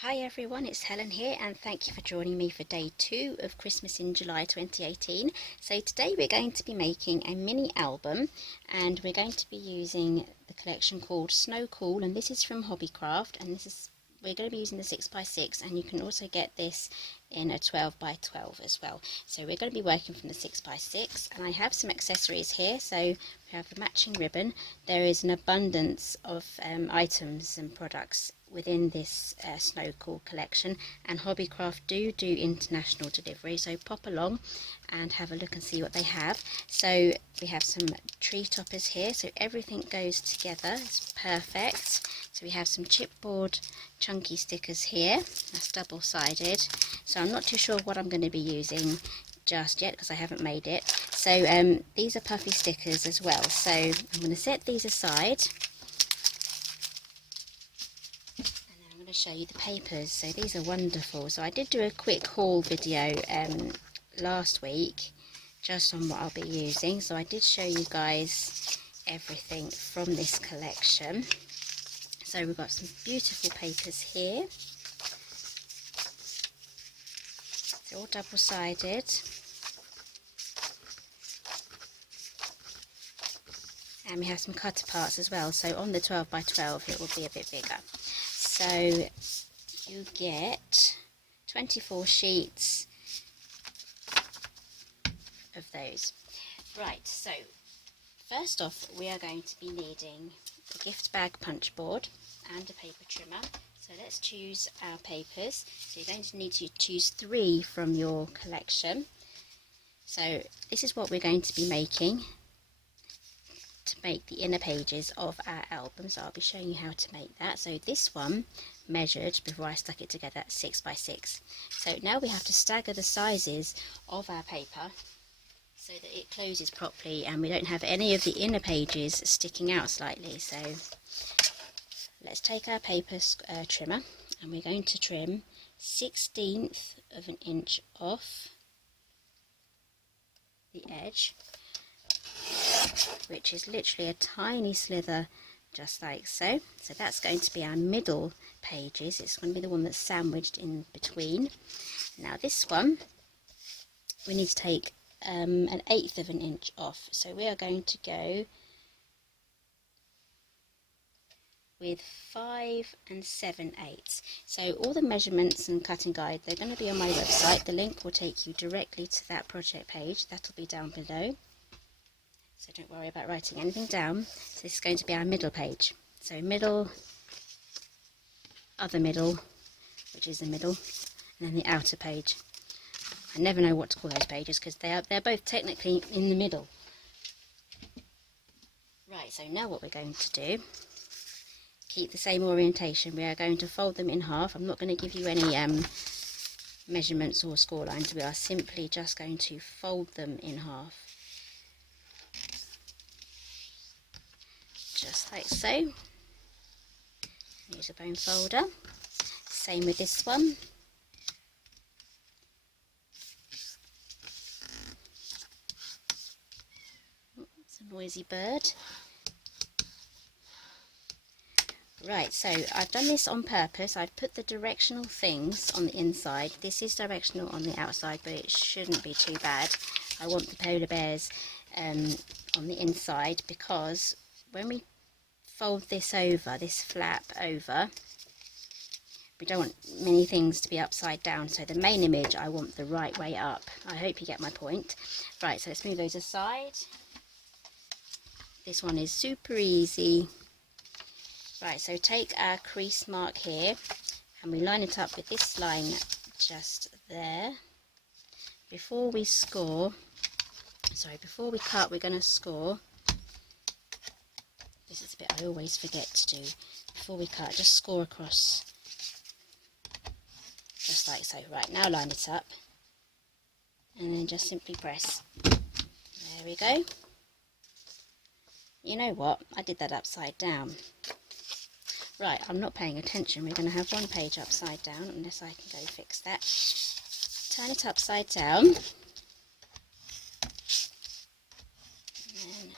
Hi everyone, it's Helen here and thank you for joining me for day 2 of Christmas in July 2018. So today we're going to be making a mini album and we're going to be using the collection called Snow Cool, and this is from Hobbycraft, and we're going to be using the 6x6, and you can also get this in a 12x12 as well. So we're going to be working from the 6x6, and I have some accessories here. So we have the matching ribbon. There is an abundance of items and products within this Snow Cool collection, and Hobbycraft do international delivery, so pop along and have a look and see what they have. So we have some tree toppers here, so everything goes together, it's perfect. So we have some chipboard chunky stickers here, that's double-sided, so I'm not too sure what I'm going to be using just yet because I haven't made it. So these are Puffy stickers as well, so I'm going to set these aside. To show you the papers. So these are wonderful. So I did do a quick haul video last week just on what I'll be using, so I did show you guys everything from this collection. So we've got some beautiful papers here. It's all double-sided, and we have some cutter parts as well, so on the 12x12 it will be a bit bigger. So you get 24 sheets of those. Right, so first off we are going to be needing a gift bag punch board and a paper trimmer. So let's choose our papers. So you're going to need to choose 3 from your collection. So this is what we're going to be making to make the inner pages of our album, so I'll be showing you how to make that. So this one measured before I stuck it together at 6x6. So now we have to stagger the sizes of our paper so that it closes properly and we don't have any of the inner pages sticking out slightly. So let's take our paper trimmer, and we're going to trim 1/16 of an inch off the edge, which is literally a tiny slither, just like so. So that's going to be our middle pages. It's going to be the one that's sandwiched in between. Now this one we need to take 1/8 of an inch off, so we are going to go with 5 7/8. So all the measurements and cutting guide, they're going to be on my website. The link will take you directly to that project page. That'll be down below, so don't worry about writing anything down. So this is going to be our middle page. So middle, other middle, which is the middle, and then the outer page. I never know what to call those pages because they're both technically in the middle. Right, so now what we're going to do, keep the same orientation. We are going to fold them in half. I'm not going to give you any measurements or score lines. We are simply just going to fold them in half. Just like so. Use a bone folder. Same with this one. Oh, it's a noisy bird. Right, so I've done this on purpose. I've put the directional things on the inside. This is directional on the outside, but it shouldn't be too bad. I want the polar bears on the inside, because when we fold this over, this flap over, we don't want many things to be upside down. So the main image I want the right way up. I hope you get my point. Right, so let's move those aside. This one is super easy. Right, so take our crease mark here and we line it up with this line just there. Before we cut, we're going to score. This is a bit I always forget to do. Before we cut, just score across, just like so. Right, now line it up and then just simply press. There we go. You know what, I did that upside down. Right, I'm not paying attention. We're going to have one page upside down, unless I can go fix that. Turn it upside down. And then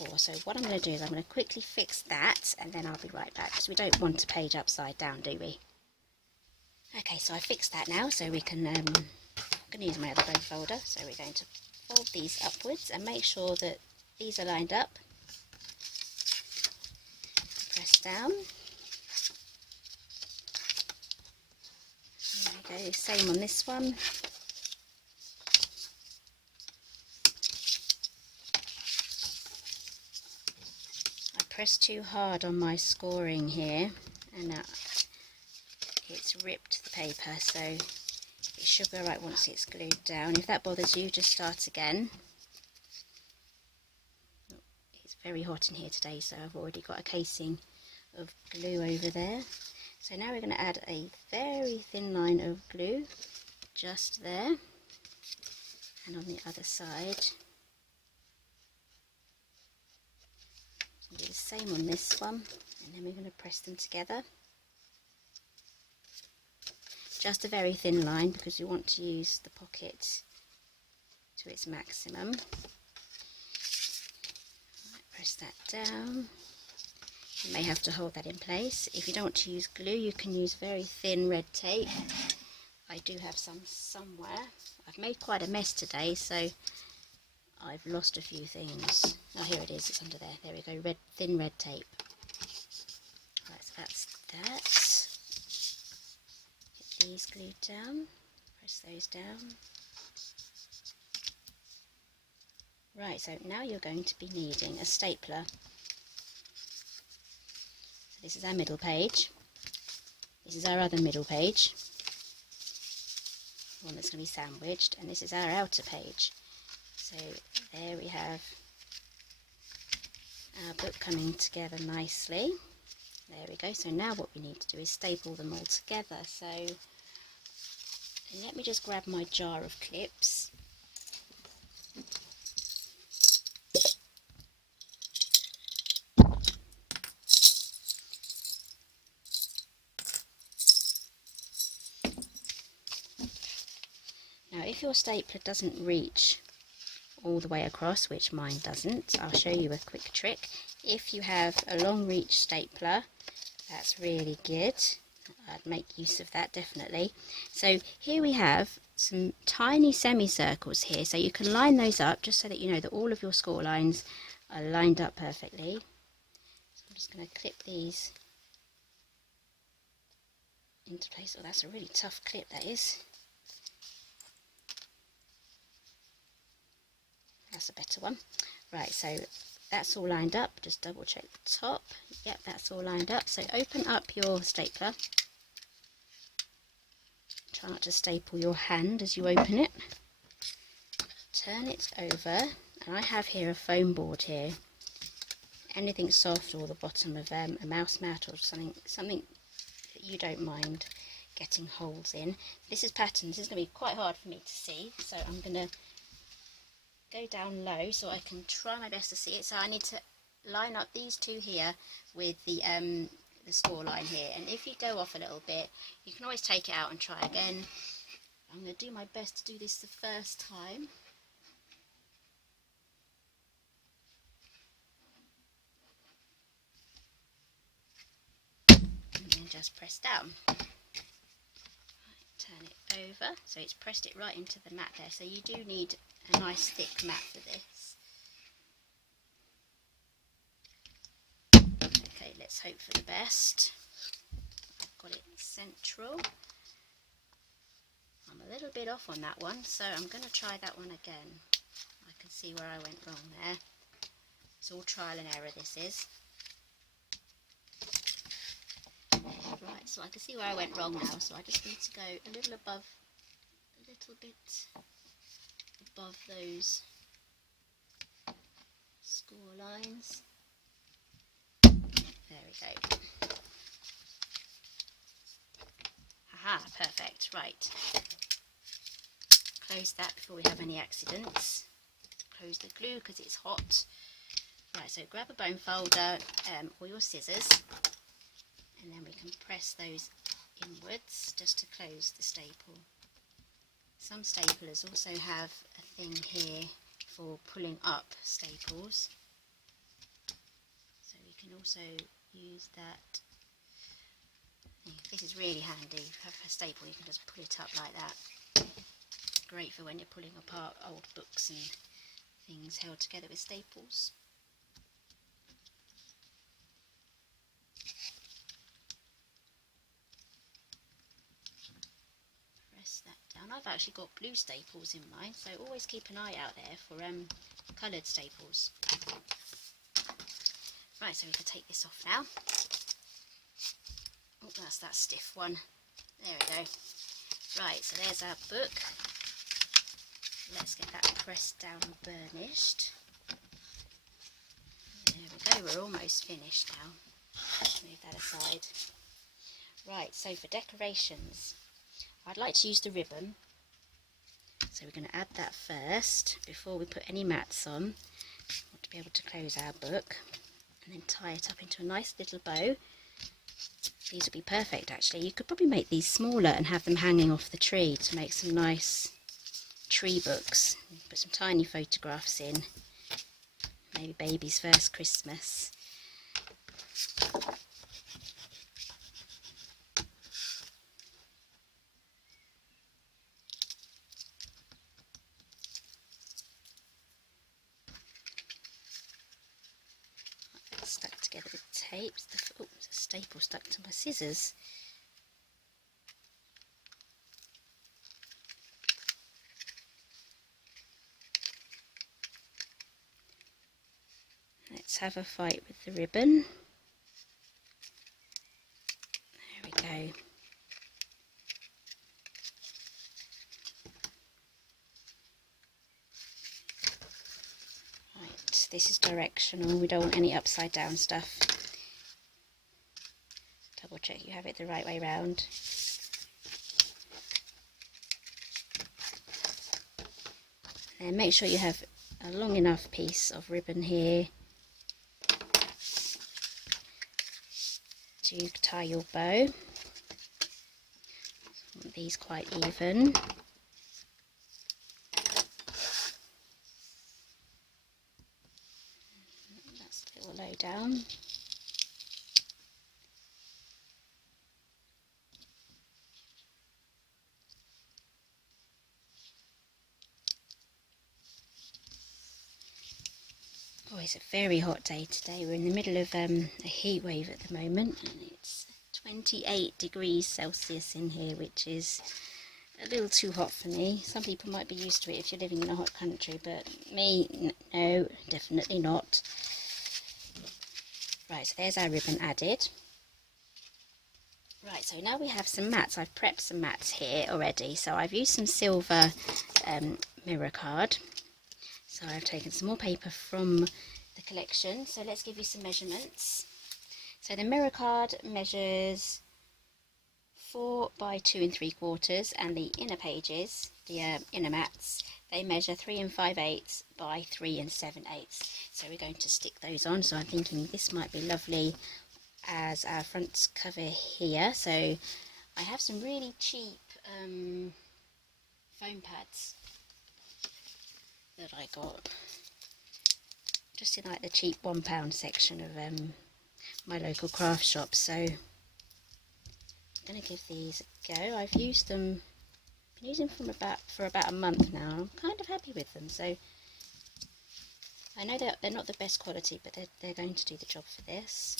before. So what I'm going to do is I'm going to quickly fix that and then I'll be right back, because we don't want a page upside down, do we? Okay, so I fixed that now, so we can, I'm going to use my other bone folder, so we're going to fold these upwards and make sure that these are lined up. Press down. There we go, same on this one. I pressed too hard on my scoring here and now it's ripped the paper, so it should be alright once it's glued down. If that bothers you, just start again. It's very hot in here today, so I've already got a casing of glue over there. So now we're going to add a very thin line of glue just there and on the other side. Do the same on this one, and then we're going to press them together. Just a very thin line because we want to use the pocket to its maximum. Right, press that down. You may have to hold that in place. If you don't want to use glue, you can use very thin red tape. I do have some somewhere. I've made quite a mess today, so I've lost a few things. Oh, here it is, it's under there. There we go, thin red tape. Right, so that's that. Get these glued down. Press those down. Right, so now you're going to be needing a stapler. This is our middle page. This is our other middle page, one that's going to be sandwiched, and this is our outer page. So there we have our book coming together nicely. There we go. So now what we need to do is staple them all together. So let me just grab my jar of clips. Now if your stapler doesn't reach all the way across, which mine doesn't, I'll show you a quick trick. If you have a long reach stapler, that's really good. I'd make use of that definitely. So here we have some tiny semicircles here, so you can line those up just so that you know that all of your score lines are lined up perfectly. So I'm just going to clip these into place. Oh, that's a really tough clip, that is. That's a better one. Right, so that's all lined up. Just double check the top. Yep, that's all lined up. So open up your stapler. Try not to staple your hand as you open it. Turn it over, and I have here a foam board here. Anything soft, or the bottom of a mouse mat or something that you don't mind getting holes in. This is pattern. This is going to be quite hard for me to see, so I'm going to go down low so I can try my best to see it. So I need to line up these two here with the score line here, and if you go off a little bit you can always take it out and try again. I'm going to do my best to do this the first time. And then just press down. Right, turn it over so it's pressed it right into the mat there, so you do need a nice thick mat for this. Okay, let's hope for the best. I've got it central. I'm a little bit off on that one, so I'm going to try that one again. I can see where I went wrong there. It's all trial and error, this is. Right, so I can see where I went wrong now, so I just need to go a little above, a little bit above those score lines. There we go. Aha, perfect. Right. Close that before we have any accidents. Close the glue because it's hot. Right, so grab a bone folder or your scissors, and then we can press those inwards just to close the staple. Some staplers also have a thing here for pulling up staples. can also use that. This is really handy. If you have a staple, you can just pull it up like that. Great for when you're pulling apart old books and things held together with staples. Press that down. I've actually got blue staples in mine, so always keep an eye out there for coloured staples. Right, so we can take this off now. Oh, that's that stiff one. There we go. Right, so there's our book. Let's get that pressed down and burnished. There we go, we're almost finished now. Let's move that aside. Right, so for decorations, I'd like to use the ribbon. So we're going to add that first before we put any mats on. I want to be able to close our book and then tie it up into a nice little bow. These would be perfect actually. You could probably make these smaller and have them hanging off the tree to make some nice tree books. Put some tiny photographs in. Maybe baby's first Christmas. That's stuck together with tape. Oh, there's a staple stuck to my scissors. Let's have a fight with the ribbon. There we go. Right, this is directional. We don't want any upside down stuff. Double check you have it the right way round. And make sure you have a long enough piece of ribbon here to tie your bow. Want these quite even. That's a little low down. Oh, it's a very hot day today. We're in the middle of a heat wave at the moment, and it's 28 degrees Celsius in here, which is a little too hot for me. Some people might be used to it if you're living in a hot country, but me, no, definitely not. Right, so there's our ribbon added. Right, so now we have some mats. I've prepped some mats here already. So I've used some silver mirror card. So I've taken some more paper from the collection. So let's give you some measurements. So the mirror card measures 4 by 2 3/4, and the inner pages, the inner mats, they measure 3 5/8 by 3 7/8. So we're going to stick those on. So I'm thinking this might be lovely as our front cover here. So I have some really cheap foam pads that I got just in like the cheap £1 section of my local craft shop. So I'm going to give these a go. I've used them, been using them for about a month now. I'm kind of happy with them. So I know they're not the best quality, but they're going to do the job for this.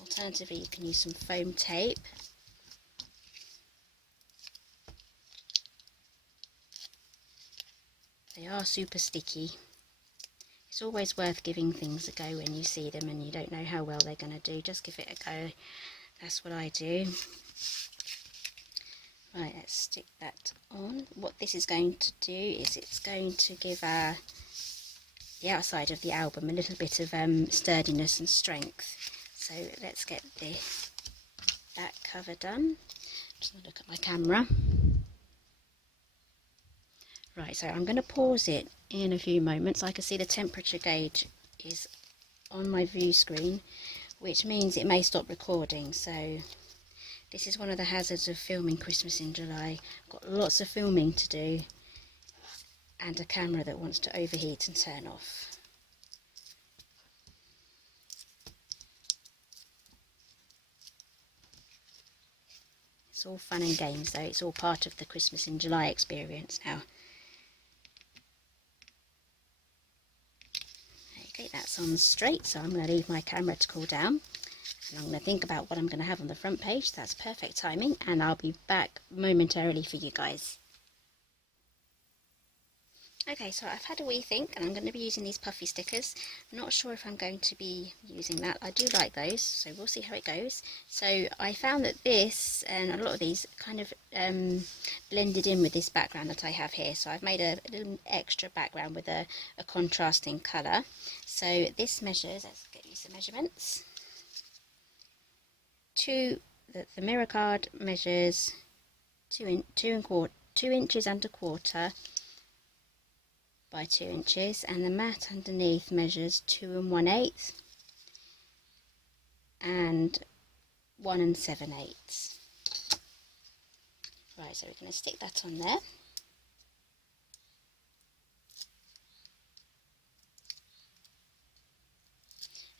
Alternatively, you can use some foam tape. They are super sticky. It's always worth giving things a go when you see them and you don't know how well they're going to do. Just give it a go. That's what I do. Right, let's stick that on. What this is going to do is it's going to give the outside of the album a little bit of sturdiness and strength. So let's get that cover done. Just look at my camera. Right, so I'm going to pause it in a few moments. I can see the temperature gauge is on my view screen, which means it may stop recording. So this is one of the hazards of filming Christmas in July. I've got lots of filming to do and a camera that wants to overheat and turn off. It's all fun and games though, it's all part of the Christmas in July experience now. Okay, that's on straight, so I'm going to leave my camera to cool down. And I'm going to think about what I'm going to have on the front page. That's perfect timing, and I'll be back momentarily for you guys. Okay, so I've had a wee think, and I'm going to be using these puffy stickers. I'm not sure if I'm going to be using that. I do like those, so we'll see how it goes. So I found that this, and a lot of these, kind of blended in with this background that I have here. So I've made a little extra background with a contrasting colour. So this measures, let's get you some measurements. The mirror card measures 2 inches and a quarter by 2 inches, and the mat underneath measures 2 1/8 and 1 7/8. Right, so we're going to stick that on there.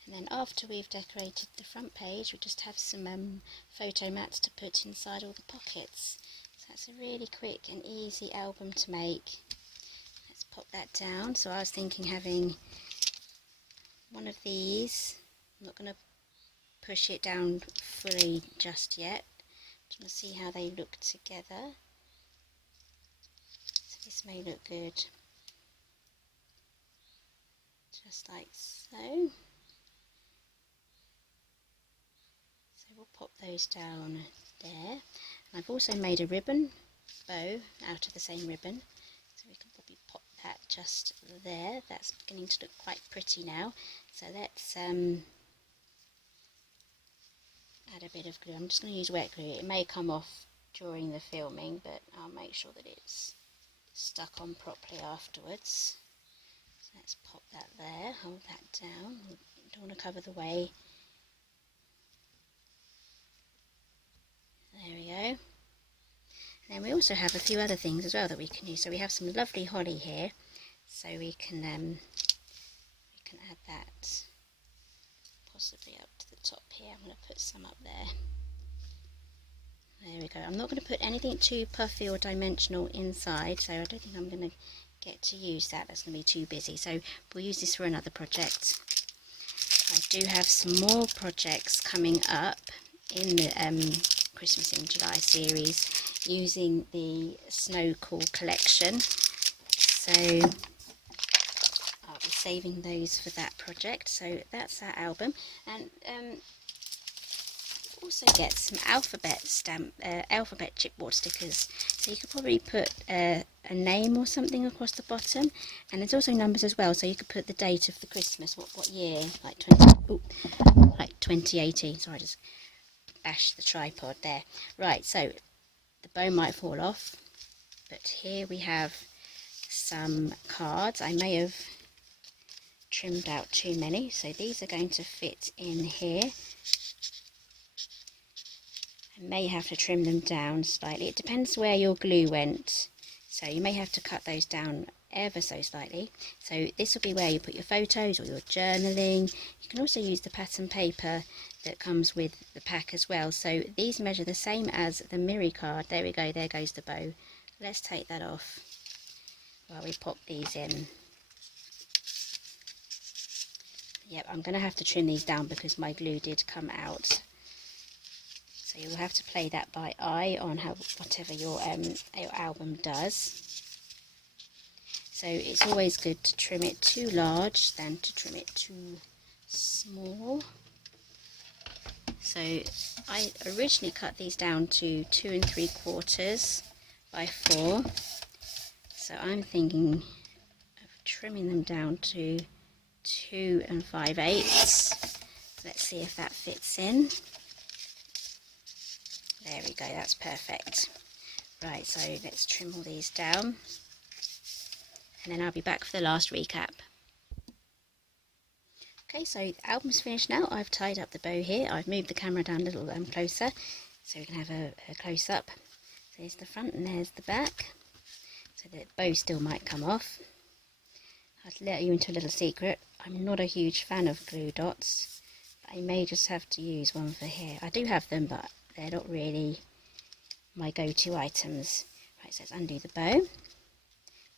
And then after we've decorated the front page, we just have some photo mats to put inside all the pockets. So that's a really quick and easy album to make. Let's pop that down. So I was thinking having one of these. I'm not going to push it down fully just yet. Just want to see how they look together. So this may look good. Just like so. We'll pop those down there. And I've also made a ribbon bow out of the same ribbon, so we can probably pop that just there. That's beginning to look quite pretty now. So let's add a bit of glue. I'm just going to use wet glue. It may come off during the filming, but I'll make sure that it's stuck on properly afterwards. So let's pop that there, hold that down. We don't want to cover the way. There we go. And then we also have a few other things as well that we can use. So we have some lovely holly here, so we can add that possibly up to the top here. I'm going to put some up there. There we go. I'm not going to put anything too puffy or dimensional inside, so I don't think I'm going to get to use that. That's going to be too busy. So we'll use this for another project. I do have some more projects coming up in the Christmas in July series using the Snow Cool collection, so I'll be saving those for that project. So that's our album, and also get some alphabet chipboard stickers, so you could probably put a name or something across the bottom, and there's also numbers as well, so you could put the date of the Christmas, what year, like 2018. Sorry, I just bash the tripod there. Right, so the bow might fall off, but here we have some cards. I may have trimmed out too many, so these are going to fit in here. I may have to trim them down slightly. It depends where your glue went, so you may have to cut those down ever so slightly. So this will be where you put your photos or your journaling. You can also use the pattern paper that comes with the pack as well. So these measure the same as the Miri card. There we go, there goes the bow. Let's take that off while we pop these in. Yep, I'm going to have to trim these down because my glue did come out. So you'll have to play that by eye on whatever your album does. So it's always good to trim it too large than to trim it too small. So I originally cut these down to 2 3/4 by 4. So I'm thinking of trimming them down to 2 5/8. Let's see if that fits in. There we go, that's perfect. Right, so let's trim all these down, and then I'll be back for the last recap. Okay, so the album's finished now. I've tied up the bow here. I've moved the camera down a little closer so we can have a close-up. So there's the front and there's the back. So the bow still might come off. I'll let you into a little secret. I'm not a huge fan of glue dots, but I may just have to use one for here. I do have them, but they're not really my go-to items. Right, so let's undo the bow.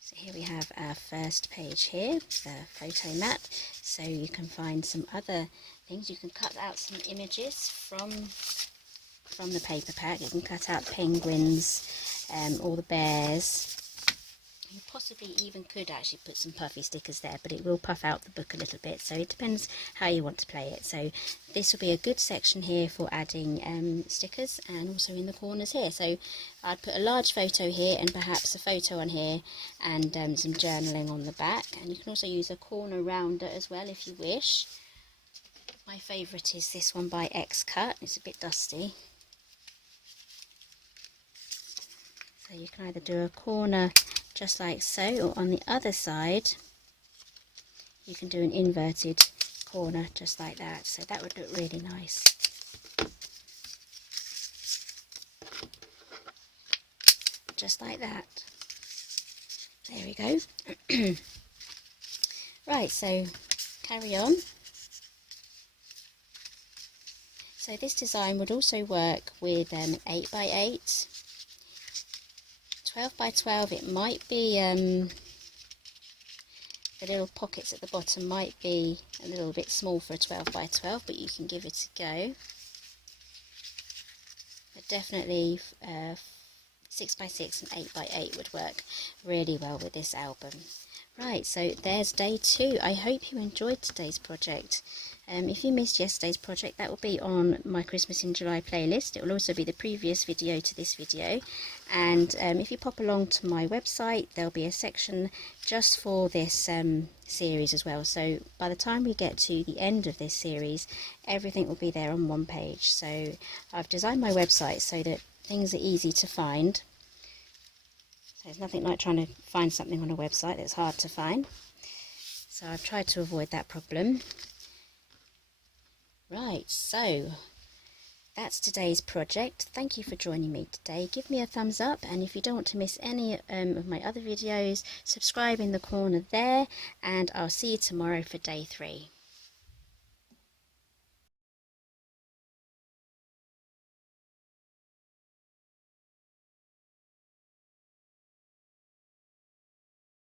So here we have our first page here, the photo map. So you can find some other things. You can cut out some images from the paper pack. You can cut out penguins, all the bears. You possibly even could actually put some puffy stickers there, but it will puff out the book a little bit, so it depends how you want to play it. So this will be a good section here for adding stickers, and also in the corners here. So I'd put a large photo here and perhaps a photo on here, and some journaling on the back. And you can also use a corner rounder as well if you wish. My favourite is this one by X-Cut. It's a bit dusty. So you can either do a corner just like so, or on the other side you can do an inverted corner just like that. So that would look really nice. Just like that. There we go. Right, so carry on. So this design would also work with 8x8. 12 by 12, it might be, the little pockets at the bottom might be a little bit small for a 12 by 12, but you can give it a go. But definitely 6 by 6 and 8 by 8 would work really well with this album. Right, so there's day 2. I hope you enjoyed today's project. If you missed yesterday's project, that will be on my Christmas in July playlist. It will also be the previous video to this video. And if you pop along to my website, there'll be a section just for this series as well. So by the time we get to the end of this series, everything will be there on one page. So I've designed my website so that things are easy to find. So there's nothing like trying to find something on a website that's hard to find. So I've tried to avoid that problem. Right, so that's today's project. Thank you for joining me today. Give me a thumbs up, and if you don't want to miss any of my other videos, subscribe in the corner there, and I'll see you tomorrow for day 3.